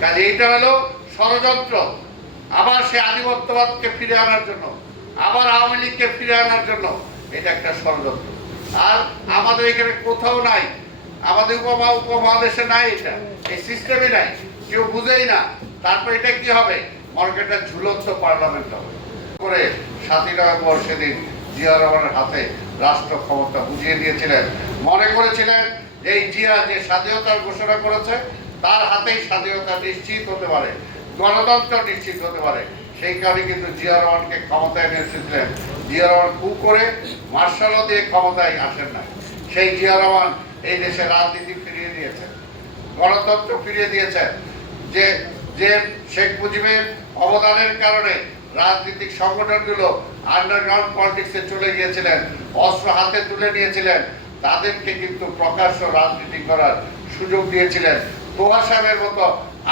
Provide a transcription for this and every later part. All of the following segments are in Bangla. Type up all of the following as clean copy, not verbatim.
কাজে এটা হলো ষড়যন্ত্র, আবার সে আধিপত্যবাদকে ফিরে আনার জন্য, আবার আওয়ামী লীগকে ফিরে আনার জন্য। এটা একটা ষড়যন্ত্র। আর আমাদের এখানে কোথাও নাই, আমাদের উপমহাদেশে নাই, এটা এই সিস্টেমে নাই, কেউ বুঝেই না। তারপর এটা কি হবে? মার্কেটটা ঝুলন্ত পার্লামেন্ট হবে করে 7ই নভেম্বর সেদিন জিয়া রহমানের হাতে রাষ্ট্র ক্ষমতা বুঝিয়ে দিয়েছিলেন। মনে করেছিলেন এই জিয়া যে স্বাধীনতার ঘোষণা করেছে তার হাতেই স্বাধীনতা নিশ্চিত হতে পারে, গণতন্ত্র নিশ্চিত হতে পারে। সেই কারণে কিন্তু জিয়া রহমানকে ক্ষমতায় নিয়ে এসেছিলেন। জিয়া রহমান কু করে মার্শালও দিয়ে ক্ষমতায় আসেন না। সেই জিয়া রহমান এই দেশে রাজনীতি ফিরিয়ে দিয়েছেন, গণতন্ত্র ফিরিয়ে দিয়েছেন। যে যে শেখ মুজিবের অবদানের কারণে রাজনৈতিক সংগঠনগুলো আন্ডারগ্রাউন্ড পলিটিক্সে চলে গিয়েছিলেন, অস্ত্র হাতে তুলে নিয়েছিলেন, তাদেরকে কিন্তু প্রকাশ্য রাজনীতি করার সুযোগ দিয়েছিলেন। তোহা সাহেবের মতো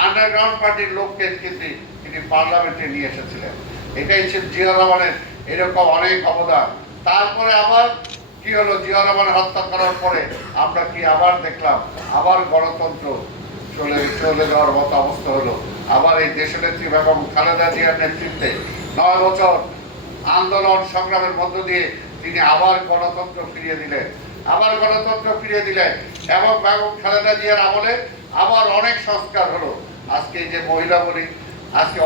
আন্ডারগ্রাউন্ড পার্টির লোককে কিন্তু তিনি পার্লামেন্টে নিয়ে এসেছিলেন। এটাই ছিল জিয়া রহমানের এরকম অনেক অবদান। তারপরে আবার কি হলো? জিয়া রহমান হত্যা করার পরে আমরা কি আবার দেখলাম, আবার গণতন্ত্র চলে যাওয়ার মতো অবস্থা হলো। আবার এই দেশনেত্রী বেগম খালেদা জিয়ার নেতৃত্বে 9 বছর আন্দোলন সংগ্রামের মধ্য দিয়ে তিনি আবার গণতন্ত্র ফিরিয়ে দিলেন, এবং বেগম খালেদা জিয়ার আমলে আবার অনেক সংস্কার হলো। আজকে যে মহিলা বলি, আজকে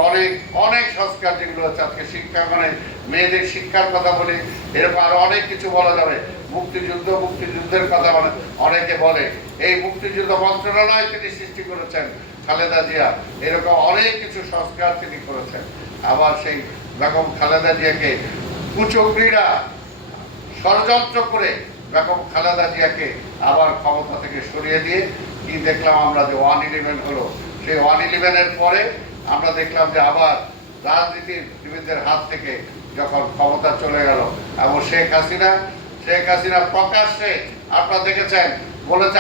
অনেক সংস্কার যেগুলো হচ্ছে, আজকে শিক্ষাঙ্গনে মেয়েদের শিক্ষার কথা বলি, এরকম আরো অনেক কিছু বলা যাবে। মুক্তিযুদ্ধের কথা অনেকে বলে। এই মুক্তিযুদ্ধ মন্ত্রণালয় তিনি সৃষ্টি করেছেন খালেদা জিয়া, এরকম অনেক কিছু সংস্কার তিনি করেছেন। আবার সেই বেগম খালেদা জিয়াকে কুচক্রীরা ষড়যন্ত্র করে বেগম খালেদা জিয়াকে আবার ক্ষমতা থেকে সরিয়ে দিয়ে কি দেখলাম আমরা, যে 111 হলো। সেই 111-এর পরে আমরা দেখলাম যে আবার রাজনীতিবিদদের হাত থেকে যখন ক্ষমতা চলে গেল, এবং শেখ হাসিনা প্রকাশ্যে আপনারা দেখেছেন বলেছে,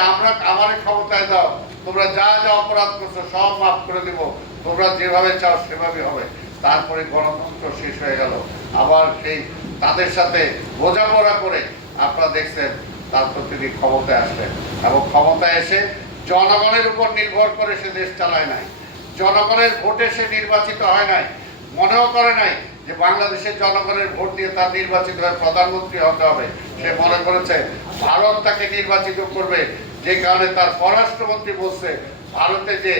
আমার ক্ষমতায় দাও, তোমরা যা যা অপরাধ করছো সব মাফ করে দিব, তোমরা যেভাবে চাও সেভাবে হবে। তারপরে গণতন্ত্র শেষ হয়ে গেল। আবার সেই তাদের সাথে বোঝাপড়া করে আপনারা দেখছেন তারপর তিনি ক্ষমতায় আসলেন, এবং ক্ষমতায় এসে জনগণের উপর নির্ভর করে সে দেশ চালায় নাই, জনগণের ভোটে সে নির্বাচিত হয় নাই, মনেও করে নাই যে বাংলাদেশের জনগণের ভোট দিয়ে তার নির্বাচিত হয়ে প্রধানমন্ত্রী হতে হবে। সে মনে করেছে ভারত তাকে নির্বাচিত করবে, যে কারণে তার পররাষ্ট্রমন্ত্রী বলছে ভারতে যে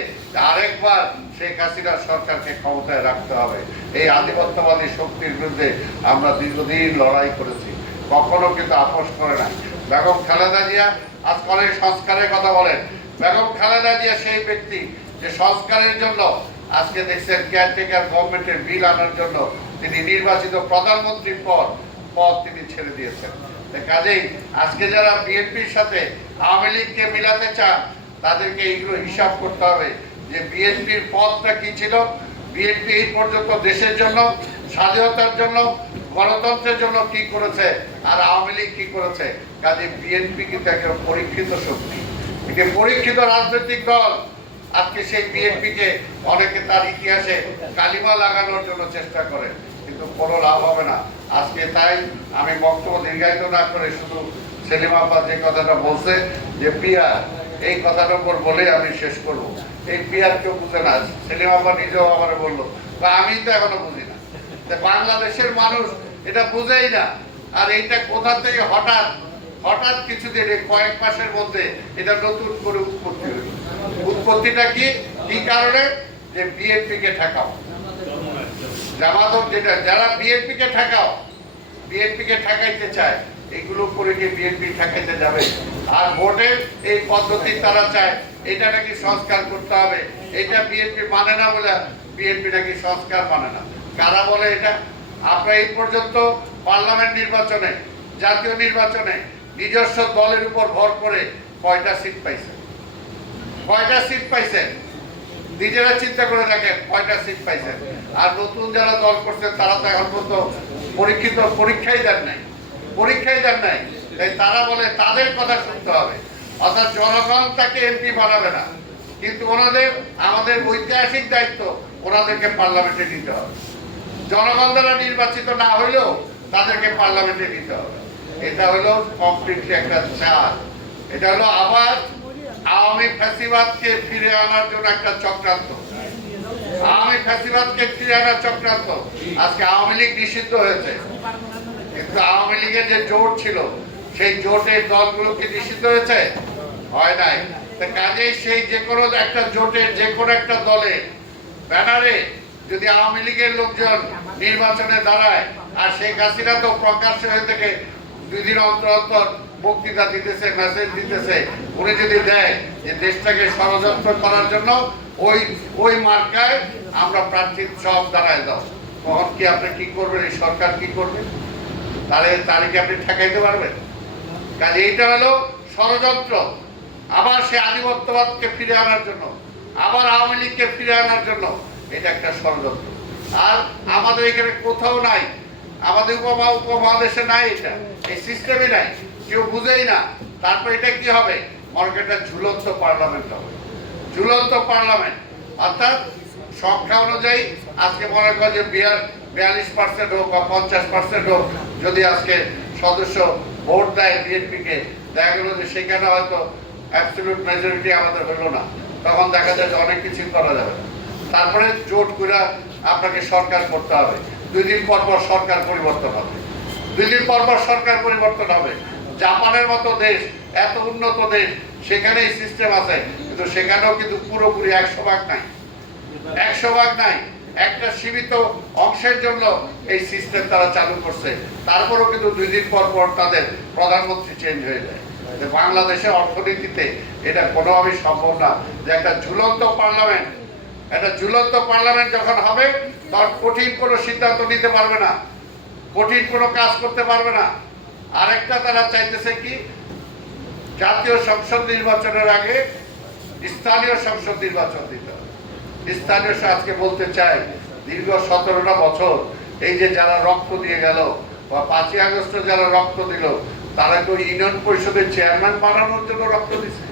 আরেকবার শেখ হাসিনার সরকারকে ক্ষমতায় রাখতে হবে। এই আধিপত্যবাদী শক্তির বিরুদ্ধে আমরা দীর্ঘদিন লড়াই করেছি, কখনো কিন্তু আপোষ করে না। বেগম খালেদা জিয়া আজকে অনেক সংস্কারের কথা বলেন। বেগম খালেদা জিয়া সেই ব্যক্তি যে সংস্কারের জন্য আজকে দেখছেন কেয়ারটেকার গভর্নমেন্টের বিল আনার জন্য তিনি নির্বাচিত প্রধানমন্ত্রীর পদ তিনি ছেড়ে দিয়েছেন। কাজেই আজকে যারা বিএনপির সাথে আওয়ামী লীগকে মিলাতে চান তাদেরকে এইগুলো হিসাব করতে হবে যে বিএনপির পথটা কি ছিল। বিএনপি এই পর্যন্ত দেশের জন্য, স্বাধীনতার জন্য, গণতন্ত্রের জন্য কি করেছে, আর আওয়ামী লীগ কি করেছে। কাজে বিএনপি কিন্তু একটা পরীক্ষিত শক্তি, পরীক্ষিত রাজনৈতিক দল। আজকে সেই বিএনপিকে অনেকে তার ইতিহাসে কালিমা লাগানোর জন্য চেষ্টা করে, কিন্তু কোনো লাভ হবে না। আজকে তাই আমি বক্তব্য দীর্ঘায়িত না করে শুধু সেলিম আব্বা যে কথাটা বলছে যে পিয়ার, এই কথাটার উপর বলে আমি শেষ করব। এই পিয়ার কেউ বুঝে না। সেলিম আব্বা নিজেও আমার বললো, বা আমি তো এখনো বুঝি না, বাংলাদেশের মানুষ এটা বুঝেই না। আর এইটা কোথা থেকে হঠাৎ কিছুদিন, কয়েক মাসের মধ্যে এটা নতুন করে উৎপত্তি হয়েছে। উৎপত্তিটা কি কারণে? যে বিএনপি কে ঠেকাও, জামাত যেটা, যারা বিএনপি কে ঠেকাইতে চায়, এগুলো করে কি বিএনপি ঠেকাইতে যাবে? আর ভোটের এই পদ্ধতি তারা চায় এটা নাকি সংস্কার করতে হবে, এটা বিএনপি মানে না বলে বিএনপি নাকি সংস্কার মানে না। কারা বলে এটা? আপনারা এই পর্যন্ত পার্লামেন্ট নির্বাচনে, জাতীয় নির্বাচনে নিজস্ব দলের উপর ভর করে কয়টা সিট পাইছেন? নিজেরা চিন্তা করে দেখেন কয়টা সিট পাইছেন। আর নতুন যারা দল করছেন তারা তো এখন পর্যন্ত পরীক্ষাই দেন নাই। তাই তারা বলে তাদের কথা শুনতে হবে, অর্থাৎ জনগণ তাকে এমপি বানাবে না, কিন্তু আমাদের ঐতিহাসিক দায়িত্ব ওনাদেরকে পার্লামেন্টে নিতে হবে। জনগণ দ্বারা নির্বাচিত না হইলেও তাদেরকে পার্লামেন্টে নিতে হবে। এটা হলো কমপ্লিটলি একটা চাল। এটা হলো আবার আওয়ামী ফ্যাসিবাদকে ফিরে আনার জন্য একটা চক্রান্ত। আওয়ামী ফ্যাসিবাদকে ফিরে আনার চক্রান্ত। আজকে আওয়ামী লীগ নিষিদ্ধ হয়েছে, কিন্তু আওয়ামী লীগের যে জোট ছিল সেই জোটের দলগুলোকে নিষিদ্ধ হয়েছে, হয় নাই। কাজেই সেই যে কোনো একটা জোটের যে কোনো একটা দলের ব্যানারে যদি আওয়ামী লীগের লোকজন নির্বাচনে দাঁড়ায়, আর শেখ হাসিনা তো প্রকাশ্য হয়ে থেকে 2 দিন অন্তর অন্তর বক্তৃতা দিতেছে, মেসেজ দিতেছে, উনি যদি দেয় যে দেশটাকে ষড়যন্ত্র করার জন্য ওই মার্কায় আমরা প্রার্থী সব দাঁড়ায় দাও, তখন কি আপনি কি করবেন? এই সরকার কি করবে? তাহলে কি আপনি ঠেকাইতে পারবেন? কাজে এইটা হলো ষড়যন্ত্র, আবার সে আধিপত্যবাদকে ফিরে আনার জন্য, আবার আওয়ামী লীগকে ফিরে আনার জন্য। এটা একটা ষড়যন্ত্র। আর আমাদের এখানে কোথাও নাই, আমাদের উপমহাদেশে নাই, এটা এই সিস্টেমে নাই, কেউ বুঝেই না। তারপর এটা কি হবে? একটা ঝুলন্ত পার্লামেন্ট হবে, ঝুলন্ত পার্লামেন্ট। অর্থাৎ সংখ্যা অনুযায়ী আজকে মনে করেন যে 42% হোক বা 50% হোক, যদি আজকে সদস্য ভোট দেয় বিএনপিকে, দেখা গেল যে সেখানে হয়তো অ্যাবসলিউট মেজরিটি আমাদের হলো না, তখন দেখা যায় যে অনেক কিছু করা যাবে। তারপরে জোট করে আপনাকে সরকার করতে হবে, 2 দিন পর পর সরকার পরিবর্তন হবে, 2 দিন পর পর সরকার পরিবর্তন হবে। জাপানের মতো দেশ, এত উন্নত দেশ, সেখানে এই সিস্টেম আছে, কিন্তু সেখানেও কিন্তু পুরোপুরি 100 ভাগ নাই, 100 ভাগ নাই। একটা সীমিত অংশের জন্য এই সিস্টেম তারা চালু করছে, তারপরেও কিন্তু 2 দিন পর পর তাদের প্রধানমন্ত্রী চেঞ্জ হয়ে যায়। বাংলাদেশের অর্থনীতিতে এটা কোনোভাবেই সম্ভব না যে একটা ঝুলন্ত পার্লামেন্ট, একটা ঝুলন্ত পার্লামেন্ট যখন হবে, তখন কঠিন কোনো সিদ্ধান্ত নিতে পারবে না, কঠিন কোনো কাজ করতে পারবে না। আরেকটা তারা চাইতেছে কি, জাতীয় সংসদ নির্বাচনের আগে স্থানীয় সংসদ নির্বাচন দিতে হবে। স্থানীয় আজকে বলতে চাই, দীর্ঘ 17টা বছর এই যে যারা রক্ত দিয়ে গেল, বা 5ই আগস্টে যারা রক্ত দিল, তারা তো ইউনিয়ন পরিষদের চেয়ারম্যান বানানোর জন্য রক্ত দিচ্ছে।